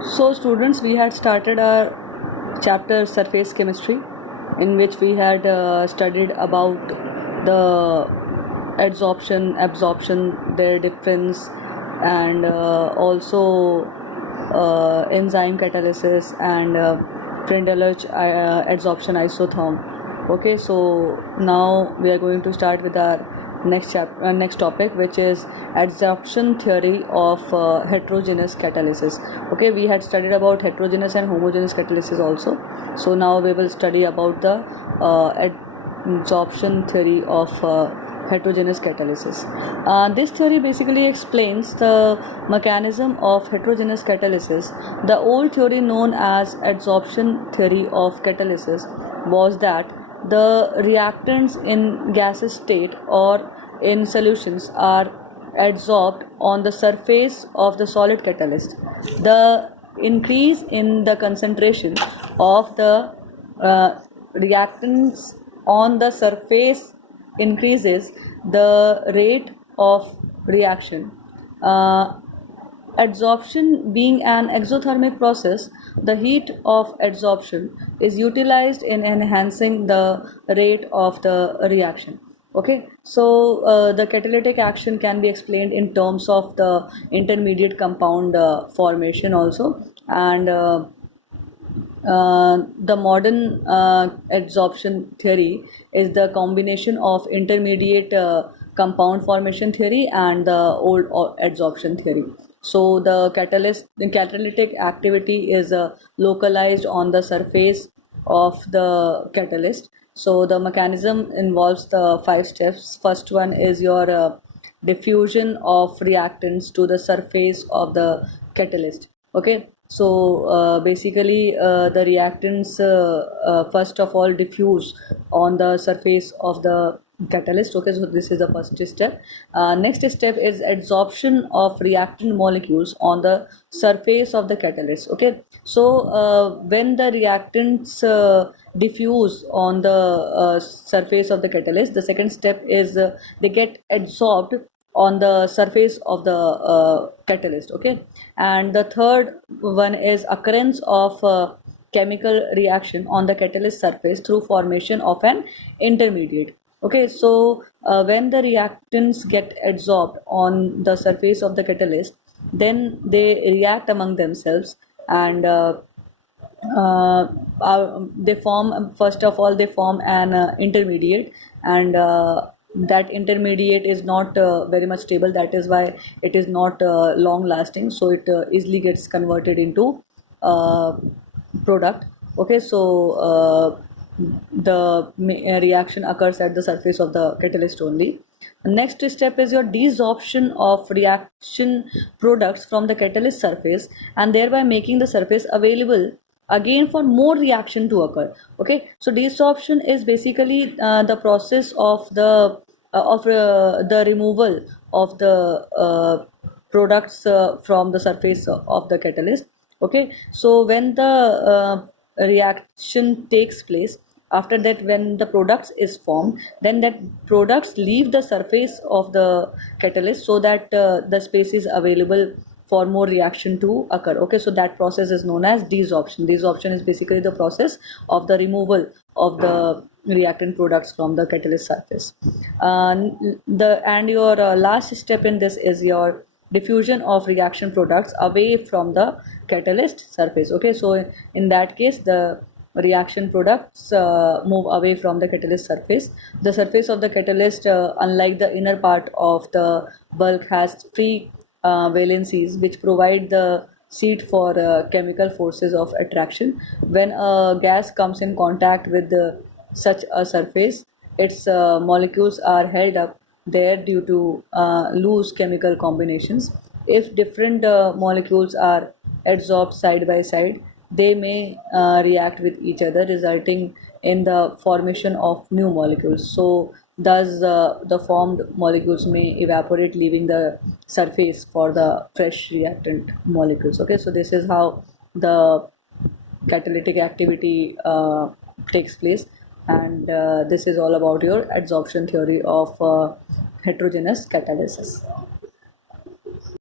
So students, we had started our chapter surface chemistry, in which we had studied about the adsorption, absorption, their difference, and also enzyme catalysis and Prindelich adsorption isotherm. Okay, so now we are going to start with our next topic, which is adsorption theory of heterogeneous catalysis. Okay, we had studied about heterogeneous and homogeneous catalysis also, so now we will study about the adsorption theory of heterogeneous catalysis. This theory basically explains the mechanism of heterogeneous catalysis. The old theory known as adsorption theory of catalysis was that the reactants in gaseous state or in solutions are adsorbed on the surface of the solid catalyst. The increase in the concentration of the reactants on the surface increases the rate of reaction. Adsorption being an exothermic process, the heat of adsorption is utilized in enhancing the rate of the reaction. Okay, so the catalytic action can be explained in terms of the intermediate compound formation also, and the modern adsorption theory is the combination of intermediate compound formation theory and the old adsorption theory. So the catalytic activity is localized on the surface of the catalyst. So the mechanism involves the 5 steps. First one is your diffusion of reactants to the surface of the catalyst. Okay, so basically the reactants first of all diffuse on the surface of the catalyst. Okay, so this is the first step. Next step is adsorption of reactant molecules on the surface of the catalyst. Okay, so when the reactants diffuse on the surface of the catalyst, the second step is they get adsorbed on the surface of the catalyst. Okay, and the third one is occurrence of chemical reaction on the catalyst surface through formation of an intermediate. Okay, so when the reactants get adsorbed on the surface of the catalyst, then they react among themselves, and they form, first of all they form an intermediate, and that intermediate is not very much stable. That is why it is not long lasting, so it easily gets converted into product. Okay, so the reaction occurs at the surface of the catalyst only. Next step is your desorption of reaction products from the catalyst surface, and thereby making the surface available again for more reaction to occur. Okay, so desorption is basically the process of the removal of the products from the surface of the catalyst. Okay, so when the reaction takes place, after that when the products is formed, then that products leave the surface of the catalyst, so that the space is available for more reaction to occur. Okay, so that process is known as desorption. Desorption is basically the process of the removal of the reactant products from the catalyst surface. Your last step in this is your diffusion of reaction products away from the catalyst surface. Okay, so in that case the reaction products move away from the catalyst surface. The surface of the catalyst, unlike the inner part of the bulk, has free valencies which provide the seat for chemical forces of attraction. When a gas comes in contact with such a surface, its molecules are held up there due to loose chemical combinations. If different molecules are adsorbed side by side, they may react with each other, resulting in the formation of new molecules. So thus the formed molecules may evaporate, leaving the surface for the fresh reactant molecules. Okay, so this is how the catalytic activity takes place, and this is all about your adsorption theory of heterogeneous catalysis.